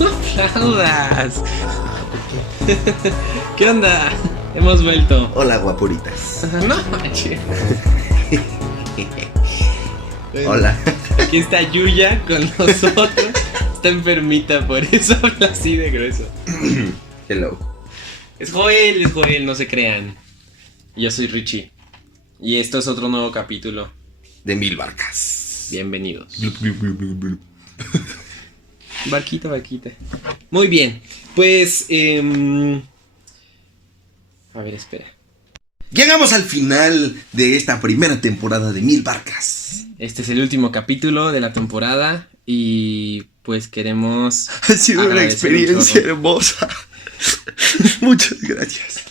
No aplaudas. ¿Qué onda? Hemos vuelto. Hola, guapuritas. No manches. Hola. Aquí está Yuya con nosotros. Está enfermita, por eso habla así de grueso. Hello. Es Joel, no se crean. Yo soy Richie. Y esto es otro nuevo capítulo. De 1000 barcas. Bienvenidos. Barquita. Muy bien. Pues, a ver, espera. Llegamos al final de esta primera temporada de 1000 barcas. Este es el último capítulo de la temporada. Y pues queremos... Ha sido una experiencia hermosa. Muchas gracias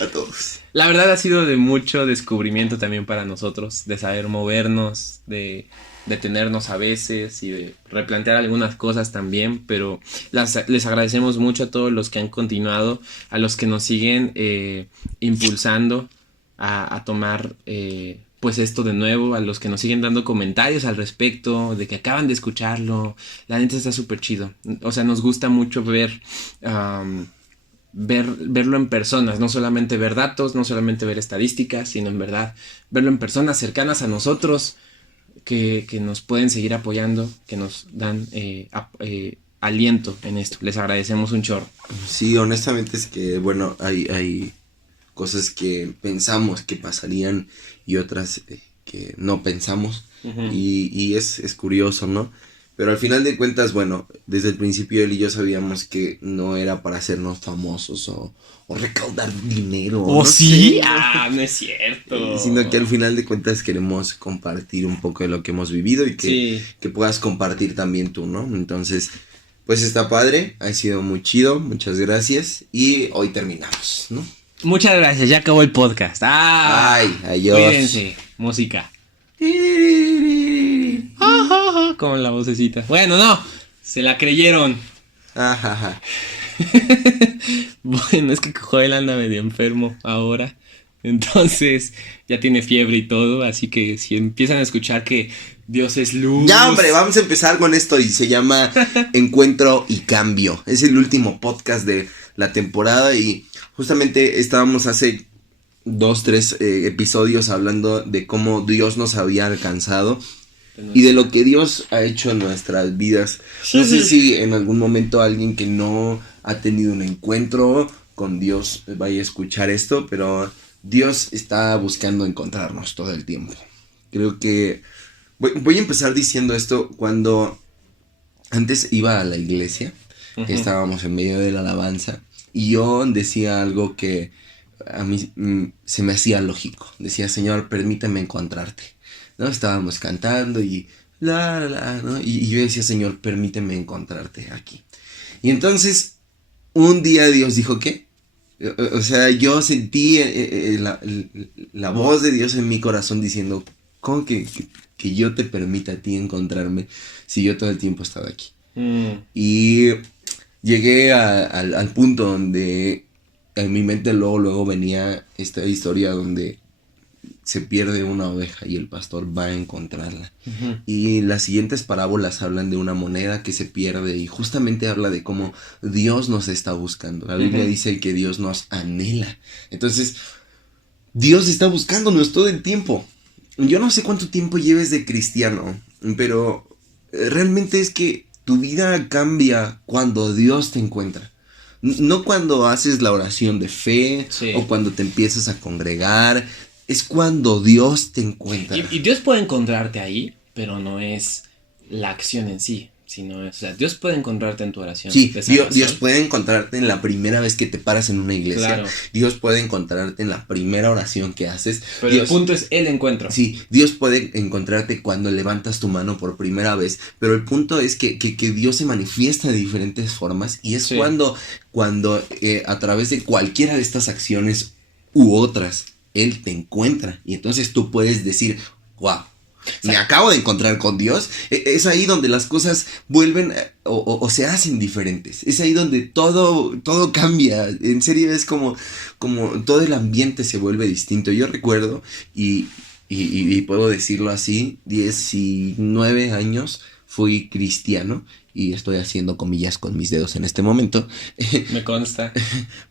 a todos. La verdad ha sido de mucho descubrimiento también para nosotros. De saber movernos, de detenernos a veces y de replantear algunas cosas también. Pero les agradecemos mucho a todos los que han continuado, a los que nos siguen impulsando a tomar pues esto de nuevo, a los que nos siguen dando comentarios al respecto, de que acaban de escucharlo. La neta está súper chido. O sea, nos gusta mucho verlo en personas, no solamente ver datos, no solamente ver estadísticas, sino en verdad verlo en personas cercanas a nosotros que nos pueden seguir apoyando, que nos dan aliento en esto. Les agradecemos un chorro. Sí, honestamente es que, bueno, hay cosas que pensamos que pasarían y otras que no pensamos. Uh-huh. Y es curioso, ¿no? Pero al final de cuentas, bueno, desde el principio él y yo sabíamos que no era para hacernos famosos o recaudar dinero. ¿Oh, no sí? sé, No es cierto. Sino que al final de cuentas queremos compartir un poco de lo que hemos vivido y que puedas compartir también tú, ¿no? Entonces, pues está padre, ha sido muy chido, muchas gracias y hoy terminamos, ¿no? Muchas gracias, ya acabó el podcast. Ay, adiós. Cuídense, música. Con la vocecita. Bueno, no, se la creyeron. Ajaja. Bueno, es que Joel anda medio enfermo ahora. Entonces ya tiene fiebre y todo. Así que si empiezan a escuchar que Dios es luz. Ya, hombre, vamos a empezar con esto. Y se llama Encuentro y Cambio. Es el último podcast de la temporada. Y justamente estábamos hace 2-3 episodios hablando de cómo Dios nos había alcanzado y de lo que Dios ha hecho en nuestras vidas. No sé si en algún momento alguien que no ha tenido un encuentro con Dios vaya a escuchar esto, pero Dios está buscando encontrarnos todo el tiempo. Creo que voy a empezar diciendo esto. Cuando antes iba a la iglesia, estábamos en medio de la alabanza y yo decía algo que a mí se me hacía lógico. Decía: Señor, permíteme encontrarte, ¿no? Estábamos cantando y ¿no? Y yo decía: Señor, permíteme encontrarte aquí. Y entonces un día Dios dijo: ¿qué? O sea, yo sentí la voz de Dios en mi corazón diciendo: ¿cómo que yo te permita a ti encontrarme si yo todo el tiempo he estado aquí? Y llegué al punto donde en mi mente luego venía esta historia donde se pierde una oveja y el pastor va a encontrarla. Uh-huh. Y las siguientes parábolas hablan de una moneda que se pierde y justamente habla de cómo Dios nos está buscando. La Biblia dice que Dios nos anhela. Entonces, Dios está buscándonos todo el tiempo. Yo no sé cuánto tiempo lleves de cristiano, pero realmente es que tu vida cambia cuando Dios te encuentra. No cuando haces la oración de fe o cuando te empiezas a congregar. Es cuando Dios te encuentra. Y Dios puede encontrarte ahí, pero no es la acción en sí, sino o sea, Dios puede encontrarte en tu oración. Sí, Dios puede encontrarte en la primera vez que te paras en una iglesia. Claro. Dios puede encontrarte en la primera oración que haces. Pero el punto es el encuentro. Sí, Dios puede encontrarte cuando levantas tu mano por primera vez. Pero el punto es que Dios se manifiesta de diferentes formas. Y es cuando a través de cualquiera de estas acciones u otras, Él te encuentra. Y entonces tú puedes decir: wow, me acabo de encontrar con Dios. Es ahí donde las cosas vuelven o se hacen diferentes. Es ahí donde todo cambia. En serio, es como todo el ambiente se vuelve distinto. Yo recuerdo, y puedo decirlo así, 19 años fui cristiano, y estoy haciendo comillas con mis dedos en este momento. Me consta.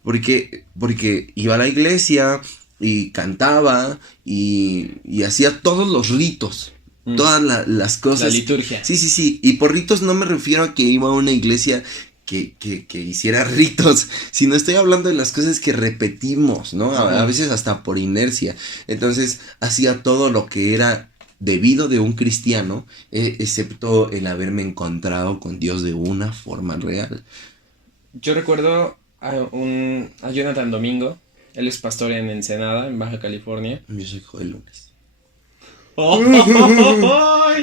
Porque iba a la iglesia y cantaba y hacía todos los ritos. Todas las cosas. La liturgia. Sí. Y por ritos no me refiero a que iba a una iglesia que hiciera ritos, sino estoy hablando de las cosas que repetimos, ¿no? A veces hasta por inercia. Entonces hacía todo lo que era debido de un cristiano, excepto el haberme encontrado con Dios de una forma real. Yo recuerdo a Jonathan Domingo. Él es pastor en Ensenada, en Baja California. Yo soy Joel Lunes.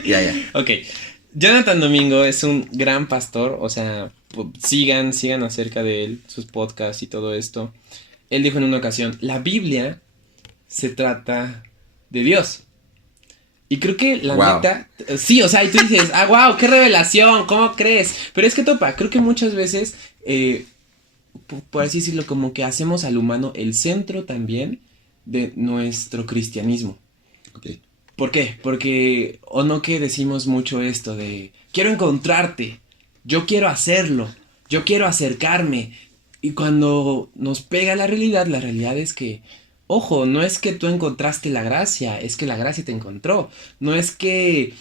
Ya. Ok. Jonathan Domingo es un gran pastor. O sea, sigan acerca de él, sus podcasts y todo esto. Él dijo en una ocasión: la Biblia se trata de Dios. Y creo que la neta, sí, o sea, y tú dices, wow, qué revelación, ¿cómo crees? Pero es que topa, creo que muchas veces, por así decirlo, como que hacemos al humano el centro también de nuestro cristianismo. Okay. ¿Por qué? Porque, o no, que decimos mucho esto de, quiero encontrarte, yo quiero hacerlo, yo quiero acercarme. Y cuando nos pega la realidad es que, ojo, no es que tú encontraste la gracia, es que la gracia te encontró. No es que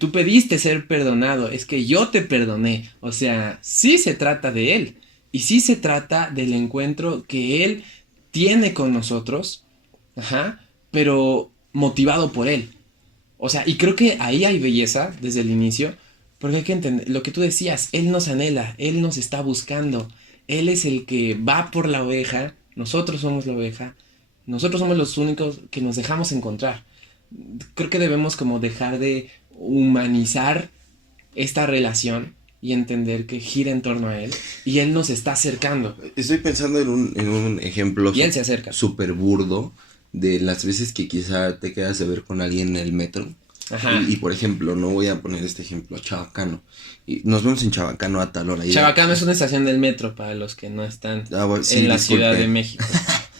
tú pediste ser perdonado, es que yo te perdoné. O sea, sí se trata de Él. Y sí se trata del encuentro que Él tiene con nosotros. Pero motivado por Él. O sea, y creo que ahí hay belleza desde el inicio. Porque hay que entender, lo que tú decías, Él nos anhela, Él nos está buscando. Él es el que va por la oveja, nosotros somos la oveja. Nosotros somos los únicos que nos dejamos encontrar. Creo que debemos como dejar de humanizar esta relación y entender que gira en torno a Él y Él nos está acercando. Estoy pensando en un ejemplo y Él se acerca. Súper burdo de las veces que quizá te quedas de ver con alguien en el metro. Y por ejemplo, no voy a poner este ejemplo, Chabacano. Y nos vemos en Chabacano a tal hora. Chabacano es una estación del metro para los que no están sí, en la Ciudad de México.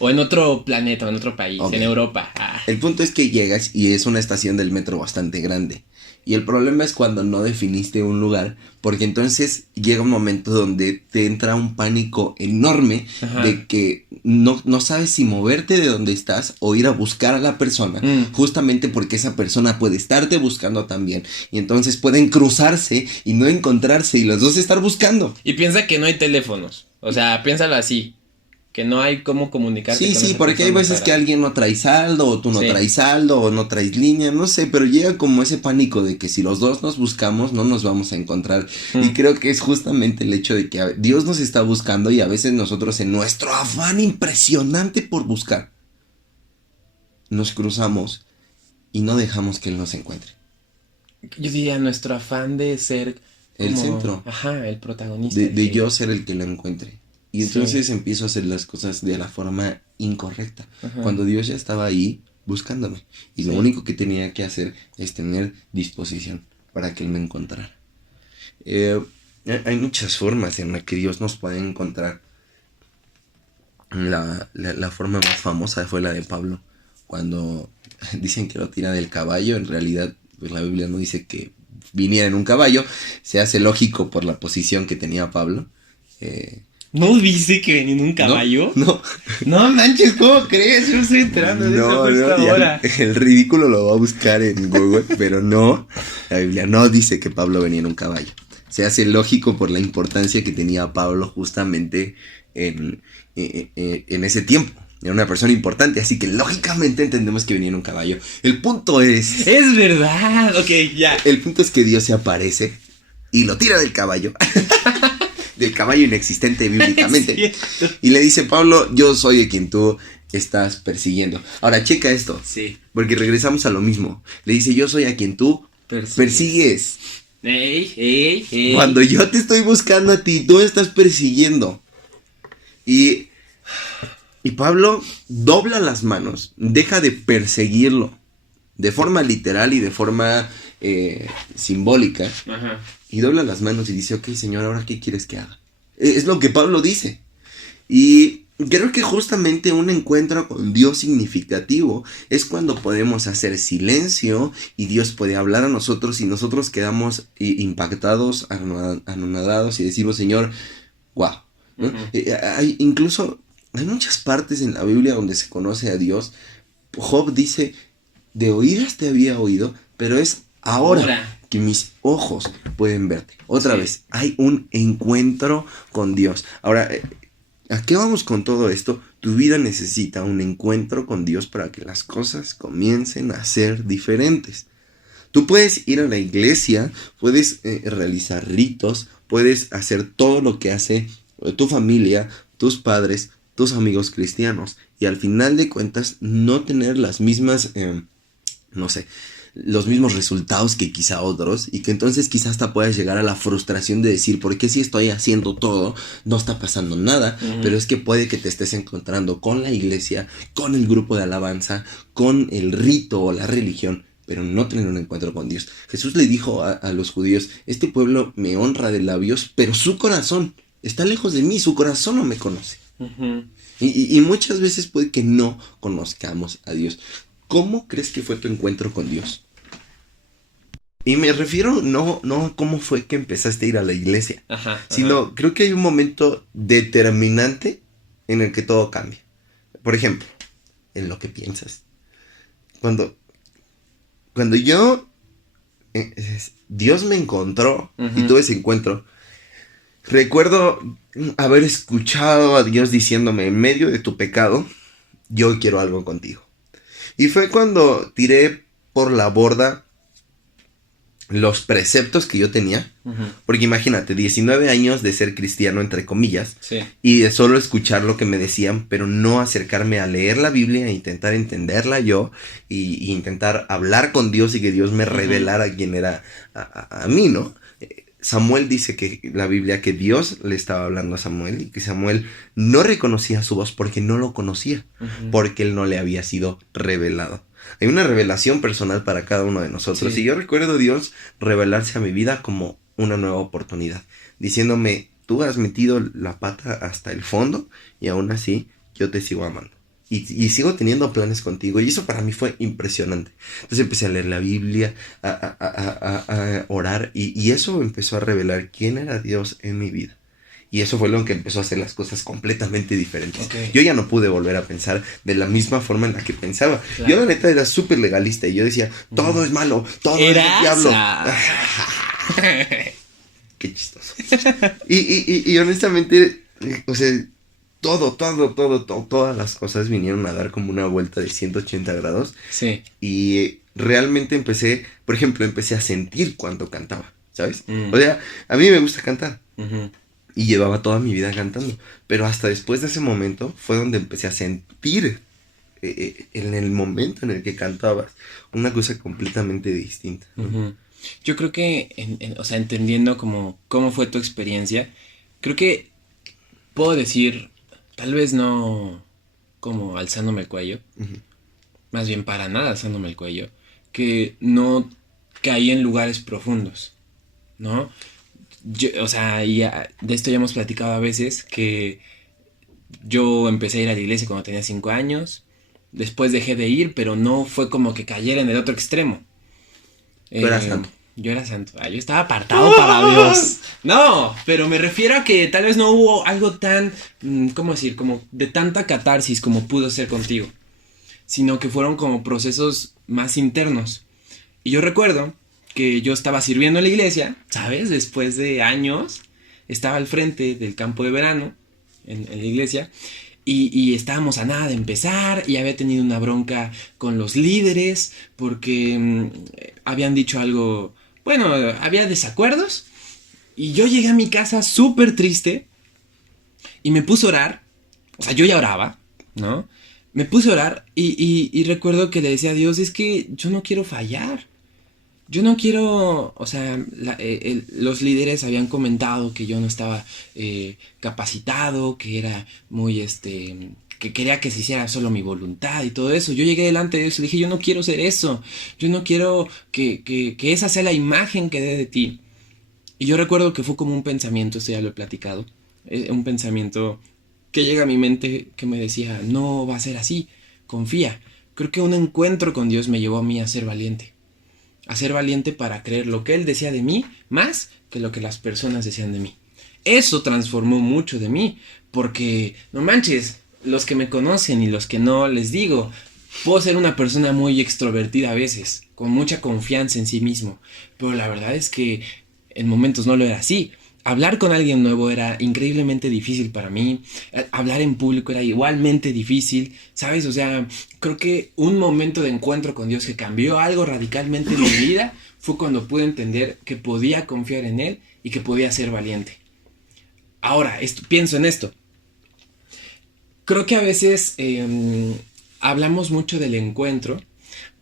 O en otro planeta, o en otro país, en Europa. El punto es que llegas y es una estación del metro bastante grande. Y el problema es cuando no definiste un lugar, porque entonces llega un momento donde te entra un pánico enorme de que no sabes si moverte de donde estás o ir a buscar a la persona, justamente porque esa persona puede estarte buscando también. Y entonces pueden cruzarse y no encontrarse y los dos estar buscando. Y piensa que no hay teléfonos, o sea, piénsalo así. Que no hay cómo comunicarte. Sí, porque hay veces que alguien no trae saldo, o tú no traes saldo, o no traes línea, no sé, pero llega como ese pánico de que si los dos nos buscamos, no nos vamos a encontrar. Y creo que es justamente el hecho de que Dios nos está buscando y a veces nosotros en nuestro afán impresionante por buscar, nos cruzamos y no dejamos que Él nos encuentre. Yo diría nuestro afán de ser el centro. El protagonista. De yo ser el que lo encuentre. Y entonces empiezo a hacer las cosas de la forma incorrecta. Cuando Dios ya estaba ahí buscándome. Y lo único que tenía que hacer es tener disposición para que Él me encontrara. Hay muchas formas en las que Dios nos puede encontrar. La forma más famosa fue la de Pablo. Cuando dicen que lo tira del caballo, en realidad pues la Biblia no dice que viniera en un caballo. Se hace lógico por la posición que tenía Pablo. ¿No viste que venía en un caballo? No. No manches, ¿cómo crees? Yo estoy enterando de eso justo ahora. El ridículo lo va a buscar en Google, pero no. La Biblia no dice que Pablo venía en un caballo. Se hace lógico por la importancia que tenía Pablo justamente en ese tiempo. Era una persona importante, así que lógicamente entendemos que venía en un caballo. El punto es... Es verdad, ok, ya. El punto es que Dios se aparece y lo tira del caballo. Del caballo inexistente bíblicamente. Y le dice: Pablo, yo soy de quien tú estás persiguiendo. Ahora checa esto. Sí. Porque regresamos a lo mismo. Le dice: yo soy a quien tú persigues. Ey. Cuando yo te estoy buscando a ti, tú estás persiguiendo. Y Pablo dobla las manos, deja de perseguirlo de forma literal y de forma simbólica. Y dobla las manos y dice: ok, Señor, ¿ahora qué quieres que haga? Es lo que Pablo dice. Y creo que justamente un encuentro con Dios significativo es cuando podemos hacer silencio y Dios puede hablar a nosotros y nosotros quedamos impactados, anonadados y decimos, Señor, wow. ¿No? Ujú. Incluso hay muchas partes en la Biblia donde se conoce a Dios. Job dice, de oídas te había oído, pero es ahora que mis ojos pueden verte. Otra Sí. vez, hay un encuentro con Dios. Ahora, ¿a qué vamos con todo esto? Tu vida necesita un encuentro con Dios para que las cosas comiencen a ser diferentes. Tú puedes ir a la iglesia, puedes realizar ritos, puedes hacer todo lo que hace tu familia, tus padres, tus amigos cristianos, y al final de cuentas no tener las mismas, no sé, los mismos resultados que quizá otros, y que entonces quizá hasta puedas llegar a la frustración de decir, ¿por qué si estoy haciendo todo, no está pasando nada? Pero es que puede que te estés encontrando con la iglesia, con el grupo de alabanza, con el rito o la religión, pero no tener un encuentro con Dios. Jesús le dijo a los judíos, este pueblo me honra de labios, pero su corazón está lejos de mí, su corazón no me conoce. Ujú. Y muchas veces puede que no conozcamos a Dios. ¿Cómo crees que fue tu encuentro con Dios? Y me refiero no a cómo fue que empezaste a ir a la iglesia, Ajá, sino ajá. creo que hay un momento determinante en el que todo cambia. Por ejemplo, en lo que piensas. Cuando, cuando yo, Dios me encontró y Ujú. tuve ese encuentro, recuerdo haber escuchado a Dios diciéndome, en medio de tu pecado, yo quiero algo contigo. Y fue cuando tiré por la borda los preceptos que yo tenía. Ujú. Porque imagínate, 19 años de ser cristiano, entre comillas, Sí. y de solo escuchar lo que me decían, pero no acercarme a leer la Biblia e intentar entenderla yo, y intentar hablar con Dios y que Dios me Ujú. revelara quién era a mí, ¿no? Samuel dice que la Biblia que Dios le estaba hablando a Samuel y que Samuel no reconocía su voz porque no lo conocía, Ujú. porque él no le había sido revelado. Hay una revelación personal para cada uno de nosotros. Sí. Y yo recuerdo a Dios revelarse a mi vida como una nueva oportunidad, diciéndome, tú has metido la pata hasta el fondo y aún así yo te sigo amando. Y sigo teniendo planes contigo. Y eso para mí fue impresionante. Entonces empecé a leer la Biblia, a orar. Y eso empezó a revelar quién era Dios en mi vida. Y eso fue lo que empezó a hacer las cosas completamente diferentes. Ok. Yo ya no pude volver a pensar de la misma forma en la que pensaba. Claro. Yo la neta era súper legalista y yo decía, todo es malo, todo es el diablo. Qué chistoso. Y honestamente, o sea, todas las cosas vinieron a dar como una vuelta de 180 grados. Sí. Y realmente por ejemplo, empecé a sentir cuando cantaba, ¿sabes? Mm. O sea, a mí me gusta cantar. Ujú. Y llevaba toda mi vida cantando. Pero hasta después de ese momento fue donde empecé a sentir, en el momento en el que cantabas, una cosa completamente distinta, ¿no? Ujú. Yo creo que, o sea, entendiendo cómo fue tu experiencia, creo que puedo decir, tal vez no como alzándome el cuello, Ujú. más bien para nada alzándome el cuello, que no caí en lugares profundos, ¿no? O sea, de esto ya hemos platicado a veces, que yo empecé a ir a la iglesia cuando tenía 5 años, después dejé de ir, pero no fue como que cayera en el otro extremo. Tú eras Eh, santo. yo era santo. Yo estaba apartado para Dios. No, pero me refiero a que tal vez no hubo algo tan, ¿cómo decir? Como de tanta catarsis como pudo ser contigo. Sino que fueron como procesos más internos. Y yo recuerdo que yo estaba sirviendo en la iglesia, ¿sabes? Después de años, estaba al frente del campo de verano, en la iglesia. Y estábamos a nada de empezar y había tenido una bronca con los líderes porque habían dicho algo, bueno, había desacuerdos y yo llegué a mi casa súper triste y me puse a orar, o sea, yo ya oraba, ¿no? Me puse a orar y recuerdo que le decía a Dios, es que yo no quiero fallar. Yo no quiero, o sea, los líderes habían comentado que yo no estaba capacitado, que era muy, que quería que se hiciera solo mi voluntad y todo eso. Yo llegué delante de Dios y le dije, yo no quiero ser eso, yo no quiero que esa sea la imagen que dé de ti. Y yo recuerdo que fue como un pensamiento, esto ya lo he platicado, un pensamiento que llega a mi mente que me decía, no va a ser así, confía. Creo que un encuentro con Dios me llevó a mí a ser valiente. A ser valiente para creer lo que Él decía de mí más que lo que las personas decían de mí. Eso transformó mucho de mí, porque no manches, los que me conocen y los que no, les digo, puedo ser una persona muy extrovertida a veces, con mucha confianza en sí mismo, pero la verdad es que en momentos no lo era así. Hablar con alguien nuevo era increíblemente difícil para mí. Hablar en público era igualmente difícil, ¿sabes? O sea, creo que un momento de encuentro con Dios que cambió algo radicalmente en mi vida fue cuando pude entender que podía confiar en Él y que podía ser valiente. Ahora, pienso en esto. Creo que a veces hablamos mucho del encuentro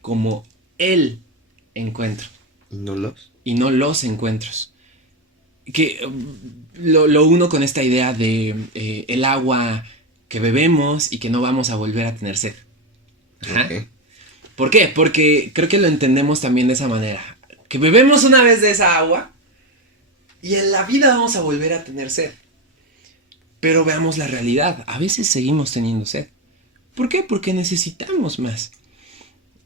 como el encuentro. Y no los encuentros. Que lo uno con esta idea de el agua que bebemos y que no vamos a volver a tener sed. Ajá. Okay. ¿Por qué? Porque creo que lo entendemos también de esa manera. Que bebemos una vez de esa agua y en la vida vamos a volver a tener sed. Pero veamos la realidad. A veces seguimos teniendo sed. ¿Por qué? Porque necesitamos más.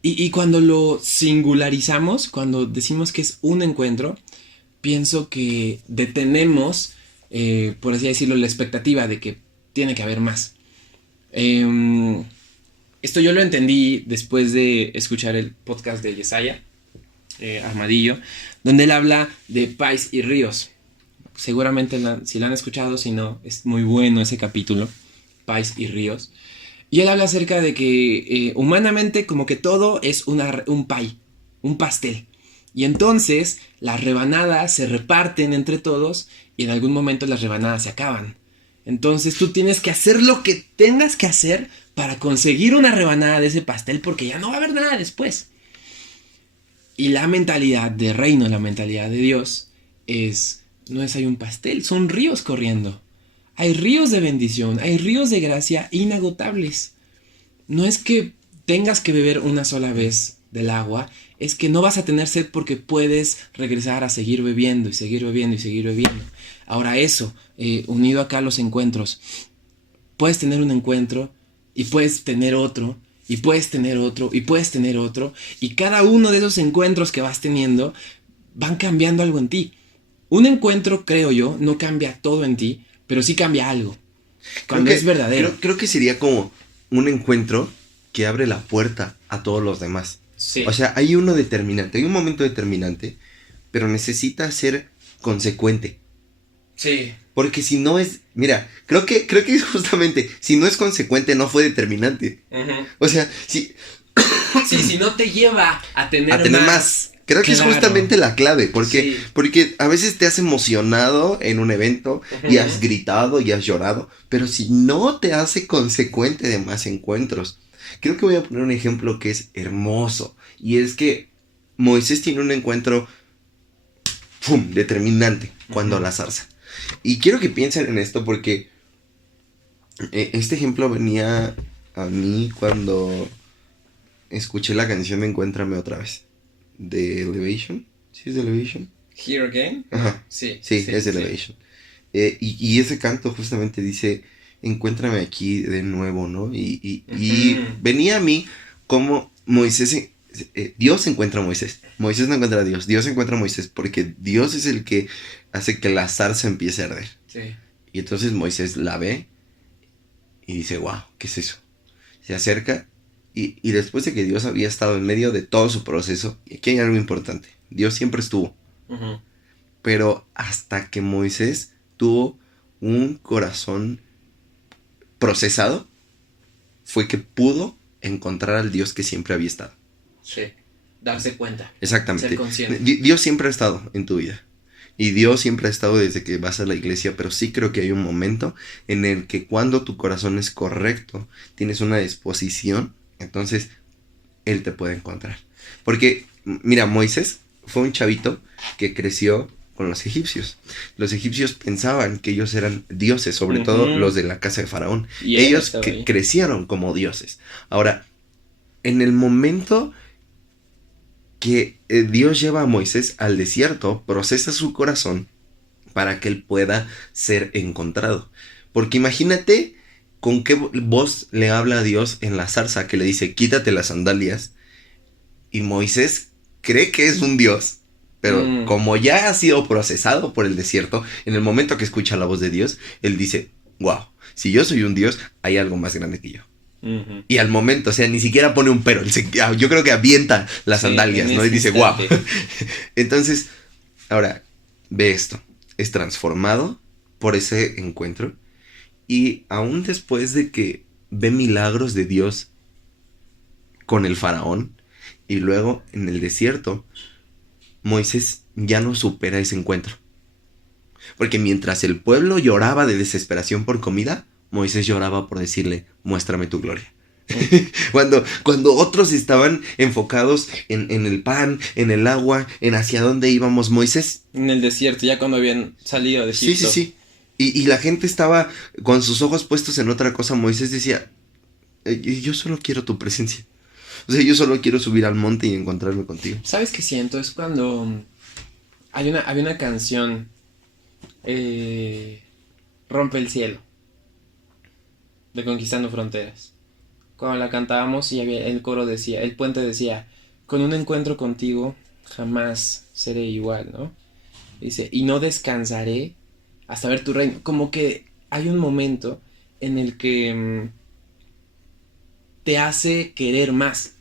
Y cuando lo singularizamos, cuando decimos que es un encuentro, pienso que detenemos, por así decirlo, la expectativa de que tiene que haber más. Esto yo lo entendí después de escuchar el podcast de Yesaya Armadillo, donde él habla de pais y ríos. Seguramente si lo han escuchado, si no, es muy bueno ese capítulo, pais y ríos. Y él habla acerca de que humanamente como que todo es un pie, un pastel. Y entonces las rebanadas se reparten entre todos y en algún momento las rebanadas se acaban. Entonces tú tienes que hacer lo que tengas que hacer para conseguir una rebanada de ese pastel porque ya no va a haber nada después. Y la mentalidad de reino, la mentalidad de Dios no es hay un pastel, son ríos corriendo. Hay ríos de bendición, hay ríos de gracia inagotables. No es que tengas que beber una sola vez del agua, es que no vas a tener sed porque puedes regresar a seguir bebiendo y seguir bebiendo y seguir bebiendo. Ahora eso, unido acá a los encuentros, puedes tener un encuentro y puedes tener otro y puedes tener otro y puedes tener otro y cada uno de esos encuentros que vas teniendo van cambiando algo en ti. Un encuentro, creo yo, no cambia todo en ti, pero sí cambia algo. Cuando es verdadero. Creo que sería como un encuentro que abre la puerta a todos los demás. Sí. O sea, hay uno determinante, hay un momento determinante, pero necesita ser consecuente. Sí. Porque si no es, mira, creo que es justamente, si no es consecuente no fue determinante. Uh-huh. O sea, si no te lleva a tener más. Creo que es justamente la clave, porque a veces te has emocionado en un evento y has gritado y has llorado, pero si no te hace consecuente de más encuentros. Creo que voy a poner un ejemplo que es hermoso, y es que Moisés tiene un encuentro determinante cuando la zarza. Y quiero que piensen en esto porque este ejemplo venía a mí cuando escuché la canción de Encuéntrame otra vez. De Elevation. ¿Sí es de Elevation? Here Again. Ajá. Sí, es de Elevation. Y ese canto justamente dice, encuéntrame aquí de nuevo, ¿no? Y venía a mí como Moisés, Dios encuentra a Moisés. Moisés no encuentra a Dios, Dios encuentra a Moisés porque Dios es el que hace que la zarza empiece a arder. Sí. Y entonces Moisés la ve y dice, wow, ¿qué es eso? Se acerca. Y después de que Dios había estado en medio de todo su proceso, y aquí hay algo importante, Dios siempre estuvo, pero hasta que Moisés tuvo un corazón procesado, fue que pudo encontrar al Dios que siempre había estado. Sí, darse cuenta. Exactamente. Ser consciente. Dios siempre ha estado en tu vida. Y Dios siempre ha estado desde que vas a la iglesia, pero sí creo que hay un momento en el que cuando tu corazón es correcto, tienes una disposición, entonces Él te puede encontrar. Porque, mira, Moisés fue un chavito que creció con los egipcios. Los egipcios pensaban que ellos eran dioses, sobre todo los de la casa de Faraón. Y ellos crecieron como dioses. Ahora, en el momento que Dios lleva a Moisés al desierto, procesa su corazón para que él pueda ser encontrado. Porque imagínate con qué voz le habla a Dios en la zarza que le dice, quítate las sandalias. Y Moisés cree que es un Dios, pero como ya ha sido procesado por el desierto, en el momento que escucha la voz de Dios, él dice, wow, si yo soy un Dios, hay algo más grande que yo. Uh-huh. Y al momento, o sea, ni siquiera pone un pero, yo creo que avienta las sandalias, ¿no? Y dice, wow. Entonces, ahora, ve esto, es transformado por ese encuentro, y aún después de que ve milagros de Dios con el faraón, y luego en el desierto, Moisés ya no supera ese encuentro. Porque mientras el pueblo lloraba de desesperación por comida, Moisés lloraba por decirle, muéstrame tu gloria. Cuando otros estaban enfocados en el pan, en el agua, en hacia dónde íbamos, Moisés. En el desierto, ya cuando habían salido de Egipto. Sí. Y la gente estaba con sus ojos puestos en otra cosa. Moisés decía, yo solo quiero tu presencia. O sea, yo solo quiero subir al monte y encontrarme contigo. ¿Sabes qué siento? Es cuando había una canción, Rompe el cielo, de Conquistando Fronteras. Cuando la cantábamos y el coro decía, el puente decía, con un encuentro contigo jamás seré igual, ¿no? Dice, y no descansaré hasta ver tu reino. Como que hay un momento en el que te hace querer más.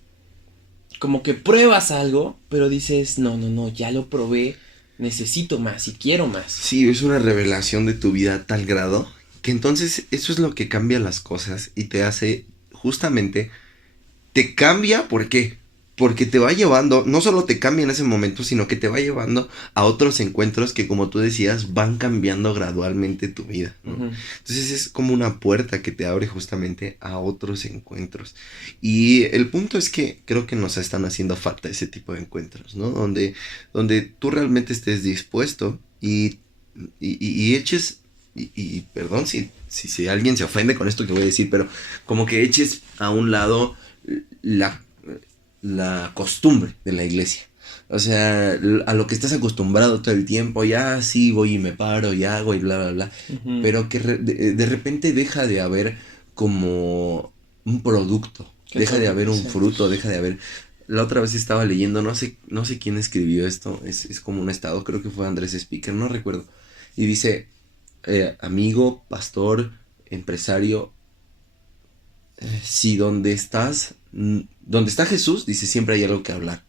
Como que pruebas algo, pero dices, no, ya lo probé, necesito más y quiero más. Sí, es una revelación de tu vida a tal grado que entonces eso es lo que cambia las cosas y te hace, justamente, te cambia, ¿por qué? Porque te va llevando, no solo te cambia en ese momento, sino que te va llevando a otros encuentros que, como tú decías, van cambiando gradualmente tu vida, ¿no? Uh-huh. Entonces es como una puerta que te abre justamente a otros encuentros. Y el punto es que creo que nos están haciendo falta ese tipo de encuentros, ¿no? Donde tú realmente estés dispuesto y eches, y perdón si alguien se ofende con esto que voy a decir, pero como que eches a un lado la costumbre de la iglesia. O sea, a lo que estás acostumbrado todo el tiempo, ya sí voy y me paro y hago y bla, bla, bla. Uh-huh. Pero que de repente deja de haber como un producto, deja de haber un fruto, deja de haber... La otra vez estaba leyendo, no sé quién escribió esto, es como un estado, creo que fue Andrés Speaker, no recuerdo. Y dice, amigo, pastor, empresario, si donde está Jesús, dice, siempre hay algo que hablar.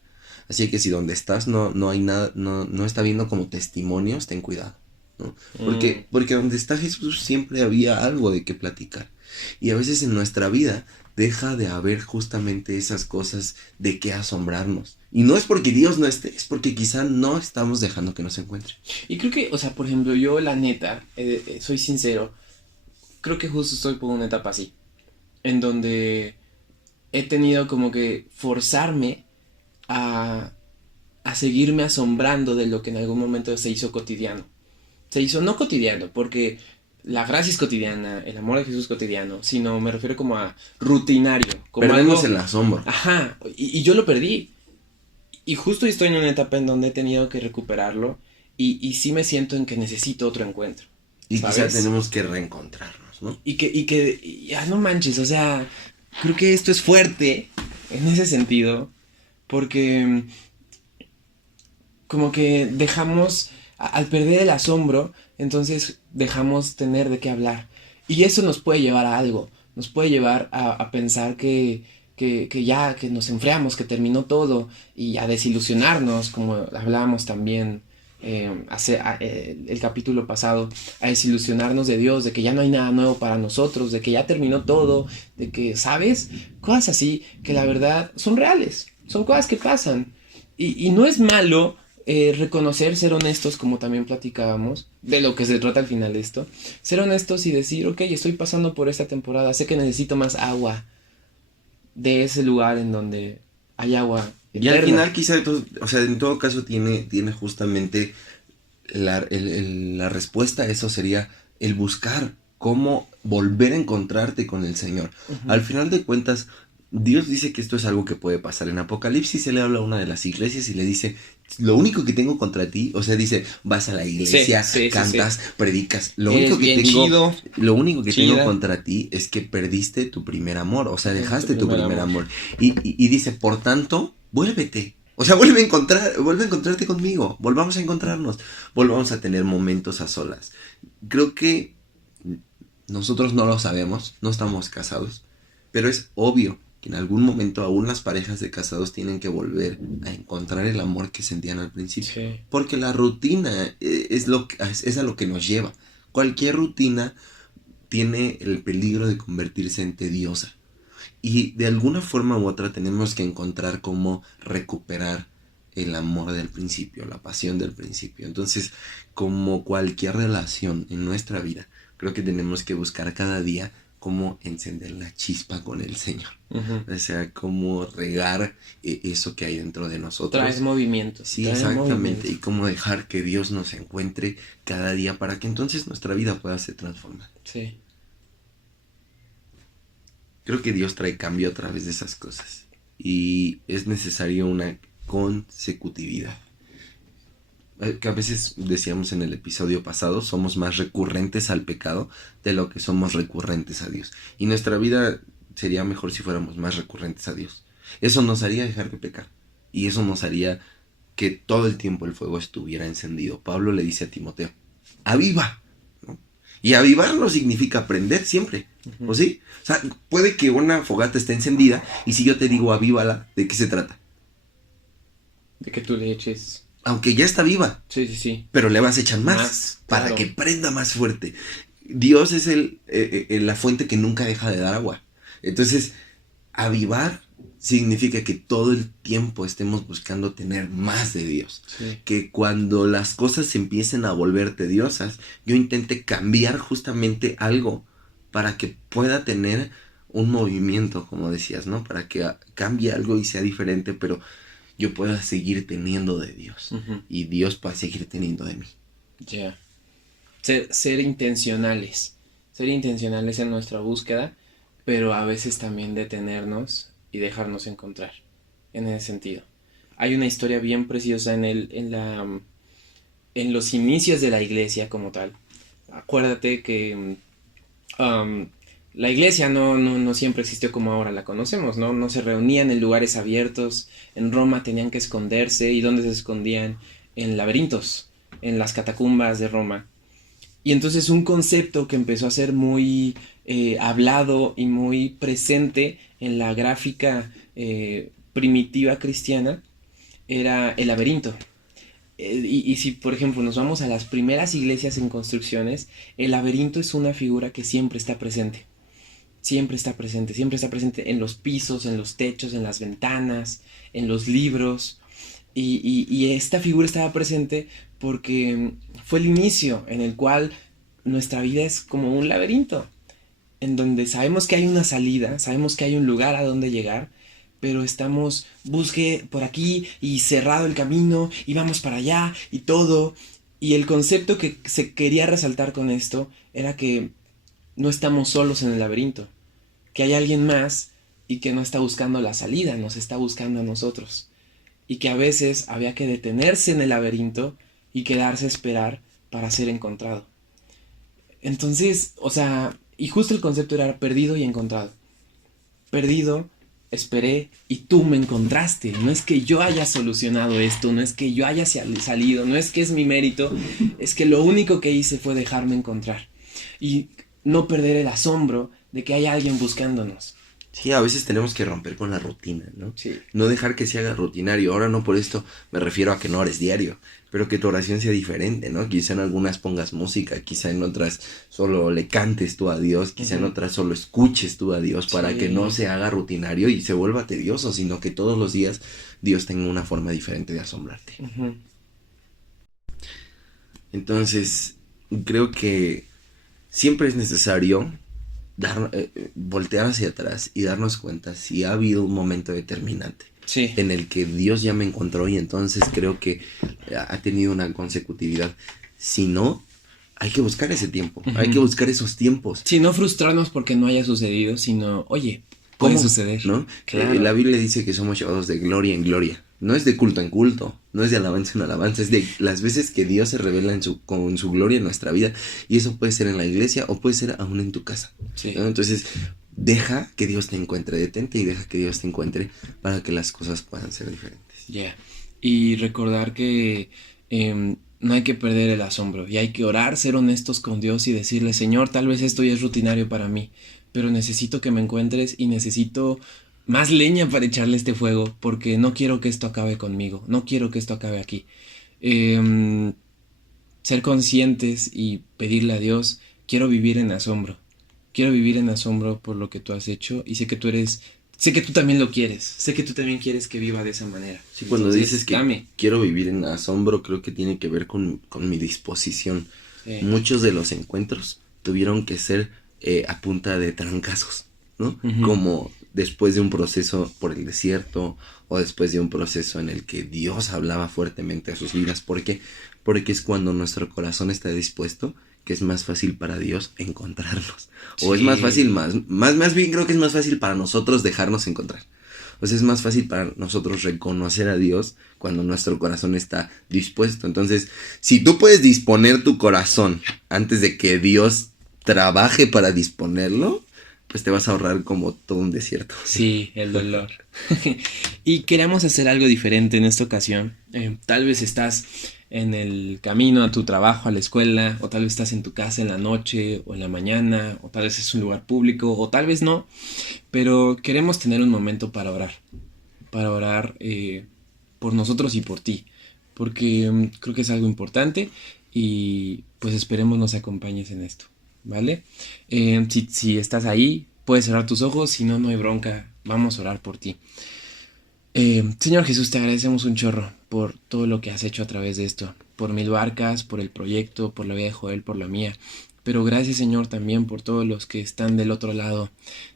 Así que si donde estás no hay nada, no está viendo como testimonios, ten cuidado, ¿no? Porque donde está Jesús siempre había algo de qué platicar. Y a veces en nuestra vida deja de haber justamente esas cosas de qué asombrarnos. Y no es porque Dios no esté, es porque quizá no estamos dejando que nos encuentre. Y creo que, o sea, por ejemplo, yo la neta, soy sincero, creo que justo estoy por una etapa así, en donde he tenido como que forzarme a seguirme asombrando de lo que en algún momento se hizo cotidiano. Se hizo no cotidiano, porque la gracia es cotidiana, el amor de Jesús es cotidiano, sino me refiero como a rutinario. Como perdemos algo... el asombro. Ajá, y yo lo perdí. Y justo estoy en una etapa en donde he tenido que recuperarlo y sí me siento en que necesito otro encuentro. Y quizá tenemos que reencontrarnos, ¿no? Y ya no manches, o sea, creo que esto es fuerte en ese sentido, porque como que dejamos, al perder el asombro, entonces dejamos tener de qué hablar. Y eso nos puede llevar a algo, nos puede llevar a pensar que ya, que nos enfriamos, que terminó todo, y a desilusionarnos, como hablábamos también el capítulo pasado, a desilusionarnos de Dios, de que ya no hay nada nuevo para nosotros, de que ya terminó todo, de que, ¿sabes? Cosas así que la verdad son reales, son cosas que pasan. Y no es malo reconocer, ser honestos, como también platicábamos, de lo que se trata al final de esto, ser honestos y decir, ok, estoy pasando por esta temporada, sé que necesito más agua de ese lugar en donde hay agua eterna. Y al final quizá, o sea, en todo caso tiene justamente la respuesta a eso sería el buscar cómo volver a encontrarte con el Señor. Uh-huh. Al final de cuentas, Dios dice que esto es algo que puede pasar. En Apocalipsis se le habla a una de las iglesias y le dice, lo único que tengo contra ti, o sea, dice, vas a la iglesia, cantas, predicas, lo único que tengo contra ti es que perdiste tu primer amor, o sea, dejaste tu primer amor. Y dice, por tanto, vuélvete. O sea, vuelve a encontrarte conmigo, volvamos a encontrarnos, volvamos a tener momentos a solas. Creo que nosotros no lo sabemos, no estamos casados, pero es obvio que en algún momento aún las parejas de casados tienen que volver a encontrar el amor que sentían al principio. Sí. Porque la rutina es a lo que nos lleva. Cualquier rutina tiene el peligro de convertirse en tediosa. Y de alguna forma u otra tenemos que encontrar cómo recuperar el amor del principio, la pasión del principio. Entonces, como cualquier relación en nuestra vida, creo que tenemos que buscar cada día cómo encender la chispa con el Señor. O sea, cómo regar eso que hay dentro de nosotros. Traes movimiento. Sí, exactamente. Y cómo dejar que Dios nos encuentre cada día para que entonces nuestra vida pueda ser transformada. Sí. Creo que Dios trae cambio a través de esas cosas. Y es necesario una consecutividad. Que a veces decíamos en el episodio pasado, somos más recurrentes al pecado de lo que somos recurrentes a Dios. Y nuestra vida sería mejor si fuéramos más recurrentes a Dios. Eso nos haría dejar de pecar. Y eso nos haría que todo el tiempo el fuego estuviera encendido. Pablo le dice a Timoteo, aviva, ¿no? Y avivar no significa prender siempre, ¿o sí? O sea, puede que una fogata esté encendida y si yo te digo avívala, ¿de qué se trata? De que tú le eches... Aunque ya está viva. Sí. Pero le vas a echar más para claro, que prenda más fuerte. Dios es la fuente que nunca deja de dar agua. Entonces, avivar significa que todo el tiempo estemos buscando tener más de Dios. Sí. Que cuando las cosas empiecen a volver tediosas, yo intente cambiar justamente algo para que pueda tener un movimiento, como decías, ¿no? Para que cambie algo y sea diferente, pero yo pueda seguir teniendo de Dios. Y Dios pueda seguir teniendo de mí. Ya. Ser intencionales. Ser intencionales en nuestra búsqueda, pero a veces también detenernos y dejarnos encontrar. En ese sentido. Hay una historia bien preciosa en los inicios de la iglesia como tal. Acuérdate que la iglesia no siempre existió como ahora la conocemos, ¿no? No se reunían en lugares abiertos. En Roma tenían que esconderse. ¿Y dónde se escondían? En laberintos, en las catacumbas de Roma. Y entonces un concepto que empezó a ser muy hablado y muy presente en la gráfica primitiva cristiana era el laberinto. Y si, por ejemplo, nos vamos a las primeras iglesias en construcciones, el laberinto es una figura que siempre está presente. Siempre está presente en los pisos, en los techos, en las ventanas, en los libros. Y esta figura estaba presente porque fue el inicio en el cual nuestra vida es como un laberinto, en donde sabemos que hay una salida, sabemos que hay un lugar a donde llegar, pero estamos, busque por aquí y cerrado el camino y vamos para allá y todo. Y el concepto que se quería resaltar con esto era que no estamos solos en el laberinto, que hay alguien más y que no está buscando la salida, nos está buscando a nosotros. Y que a veces había que detenerse en el laberinto y quedarse a esperar para ser encontrado. Entonces, o sea, y justo el concepto era perdido y encontrado. Perdido, esperé y tú me encontraste. No es que yo haya solucionado esto, no es que yo haya salido, no es que es mi mérito, es que lo único que hice fue dejarme encontrar. Y no perder el asombro de que hay alguien buscándonos. Sí, a veces tenemos que romper con la rutina, ¿no? Sí. No dejar que se haga rutinario. Ahora no por esto me refiero a que no ores diario, pero que tu oración sea diferente, ¿no? Quizá en algunas pongas música, quizá en otras solo le cantes tú a Dios, quizá en otras solo escuches tú a Dios para que no se haga rutinario y se vuelva tedioso, sino que todos los días Dios tenga una forma diferente de asombrarte. Entonces, creo que siempre es necesario voltear hacia atrás y darnos cuenta si ha habido un momento determinante en el que Dios ya me encontró y entonces creo que ha tenido una consecutividad. Si no, hay que buscar ese tiempo, hay que buscar esos tiempos. Sí, no frustrarnos porque no haya sucedido, sino, oye, puede ¿Cómo? suceder. ¿No? Claro. La Biblia dice que somos llevados de gloria en gloria. No es de culto en culto, no es de alabanza en alabanza, es de las veces que Dios se revela con su gloria en nuestra vida. Y eso puede ser en la iglesia o puede ser aún en tu casa. Sí. ¿No? Entonces, deja que Dios te encuentre, detente y deja que Dios te encuentre para que las cosas puedan ser diferentes. Ya. Y recordar que no hay que perder el asombro y hay que orar, ser honestos con Dios y decirle, Señor, tal vez esto ya es rutinario para mí, pero necesito que me encuentres y necesito más leña para echarle este fuego porque no quiero que esto acabe conmigo, no quiero que esto acabe aquí. Ser conscientes y pedirle a Dios, quiero vivir en asombro por lo que tú has hecho y sé que tú también lo quieres, sé que tú también quieres que viva de esa manera. Sí, cuando Entonces, dices que dame. quiero vivir en asombro, creo que tiene que ver con mi disposición. Sí. Muchos de los encuentros tuvieron que ser a punta de trancazos, ¿no? Ujú. Como después de un proceso por el desierto o después de un proceso en el que Dios hablaba fuertemente a sus vidas. ¿Por qué? Porque es cuando nuestro corazón está dispuesto que es más fácil para Dios encontrarnos. O es Sí. más fácil, más bien creo que es más fácil para nosotros dejarnos encontrar. O sea, es más fácil para nosotros reconocer a Dios cuando nuestro corazón está dispuesto. Entonces, si tú puedes disponer tu corazón antes de que Dios trabaje para disponerlo, pues te vas a ahorrar como todo un desierto. Sí, el dolor. Y queremos hacer algo diferente en esta ocasión. Tal vez estás en el camino a tu trabajo, a la escuela, o tal vez estás en tu casa en la noche o en la mañana, o tal vez es un lugar público, o tal vez no, pero queremos tener un momento para orar por nosotros y por ti, porque creo que es algo importante y pues esperemos nos acompañes en esto, ¿vale? Si estás ahí, puedes cerrar tus ojos, si no, no hay bronca, vamos a orar por ti. Señor Jesús, te agradecemos un chorro por todo lo que has hecho a través de esto, por Mil Barcas, por el proyecto, por la vida de Joel, por la mía, pero gracias, Señor, también por todos los que están del otro lado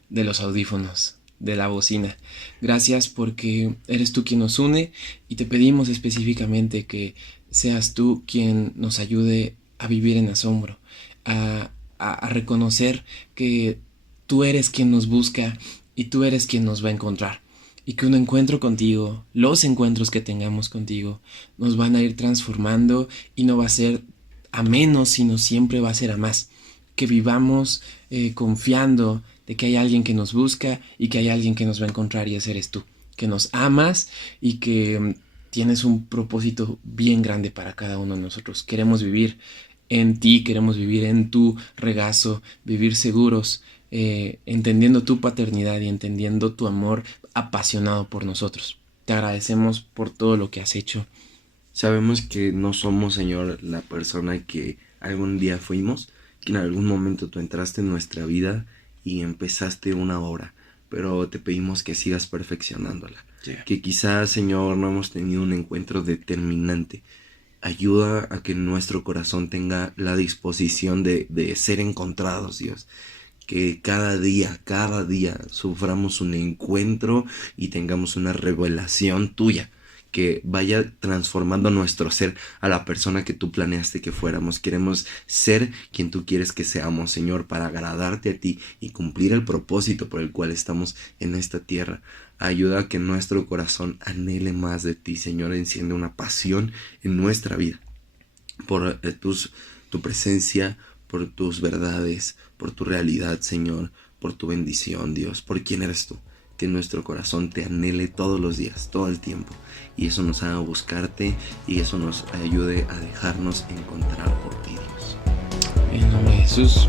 de los audífonos, de la bocina. Gracias porque eres tú quien nos une y te pedimos específicamente que seas tú quien nos ayude a vivir en asombro, a reconocer que tú eres quien nos busca y tú eres quien nos va a encontrar. Y que un encuentro contigo, los encuentros que tengamos contigo, nos van a ir transformando y no va a ser a menos, sino siempre va a ser a más. Que vivamos confiando de que hay alguien que nos busca y que hay alguien que nos va a encontrar y ese eres tú. Que nos amas y que tienes un propósito bien grande para cada uno de nosotros. Queremos vivir en ti, queremos vivir en tu regazo, vivir seguros, entendiendo tu paternidad y entendiendo tu amor apasionado por nosotros. Te agradecemos por todo lo que has hecho. Sabemos que no somos, Señor, la persona que algún día fuimos, que en algún momento tú entraste en nuestra vida y empezaste una obra, pero te pedimos que sigas perfeccionándola. Yeah. Que quizás, Señor, no hemos tenido un encuentro determinante. Ayuda a que nuestro corazón tenga la disposición de ser encontrados, Dios. Que cada día suframos un encuentro y tengamos una revelación tuya que vaya transformando nuestro ser a la persona que tú planeaste que fuéramos. Queremos ser quien tú quieres que seamos, Señor, para agradarte a ti y cumplir el propósito por el cual estamos en esta tierra. Ayuda a que nuestro corazón anhele más de ti, Señor. Enciende una pasión en nuestra vida por tu presencia, por tus verdades, por tu realidad, Señor, por tu bendición, Dios, por quién eres tú. Que nuestro corazón te anhele todos los días, todo el tiempo. Y eso nos haga buscarte y eso nos ayude a dejarnos encontrar por ti, Dios. En el nombre de Jesús.